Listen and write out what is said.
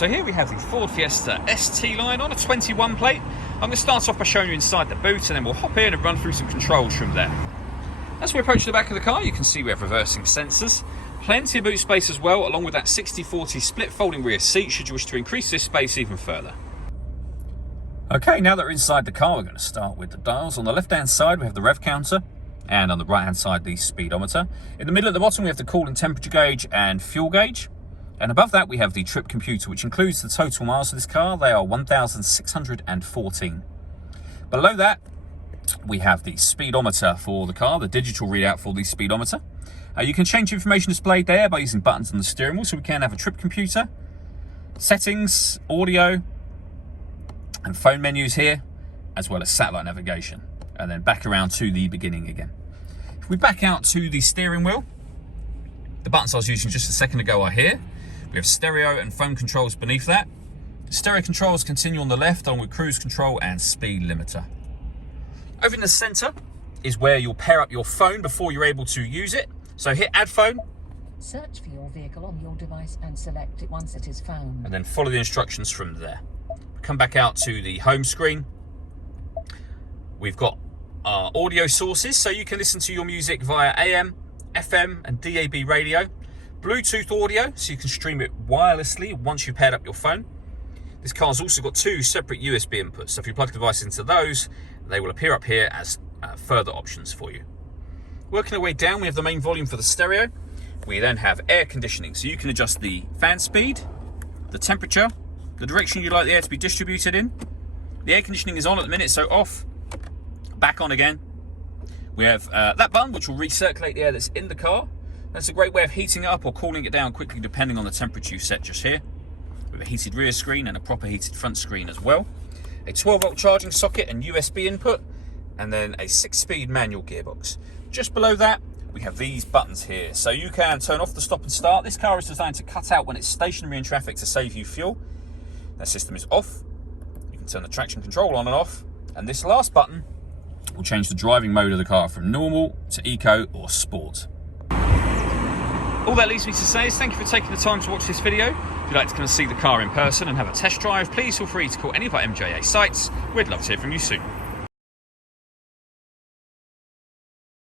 So here we have the Ford Fiesta ST line on a 21 plate. I'm going to start off by showing you inside the boot, and then we'll hop in and run through some controls from there. As we approach the back of the car, you can see we have reversing sensors, plenty of boot space as well, along with that 60/40 split folding rear seat should you wish to increase this space even further. Okay, now that we're inside the car, we're going to start with the dials. On the left-hand side, we have the rev counter, and on the right-hand side, the speedometer. In the middle at the bottom, we have the coolant temperature gauge and fuel gauge. And above that, we have the trip computer, which includes the total miles of this car. They are 1,614. Below that, we have the speedometer for the car, the digital readout for the speedometer. You can change information displayed there by using buttons on the steering wheel. So we can have a trip computer, settings, audio, and phone menus here, as well as satellite navigation. And then back around to the beginning again. If we back out to the steering wheel, the buttons I was using just a second ago are here. We have stereo and phone controls beneath that. Stereo controls continue on the left, along with cruise control and speed limiter. Over in the center is where you'll pair up your phone before you're able to use it. So hit add phone. Search for your vehicle on your device and select it once it is found. And then follow the instructions from there. Come back out to the home screen. We've got our audio sources, so you can listen to your music via AM, FM and DAB radio. Bluetooth audio, so you can stream it wirelessly once you've paired up your phone. This car's also got two separate USB inputs, so if you plug the device into those, they will appear up here as further options for you. Working our way down, we have the main volume for the stereo. We then have air conditioning, so you can adjust the fan speed, the temperature, the direction you'd like the air to be distributed in. The air conditioning is on at the minute, so off, back on again. We have that button, which will recirculate the air that's in the car. That's a great way of heating it up or cooling it down quickly depending on the temperature you set just here. With a heated rear screen and a proper heated front screen as well. A 12-volt charging socket and USB input, and then a 6-speed manual gearbox. Just below that, we have these buttons here. So you can turn off the stop and start. This car is designed to cut out when it's stationary in traffic to save you fuel. That system is off. You can turn the traction control on and off. And this last button will change the driving mode of the car from normal to eco or sport. All that leaves me to say is thank you for taking the time to watch this video. If you'd like to come and see the car in person and have a test drive, please feel free to call any of our MJA sites. We'd love to hear from you soon.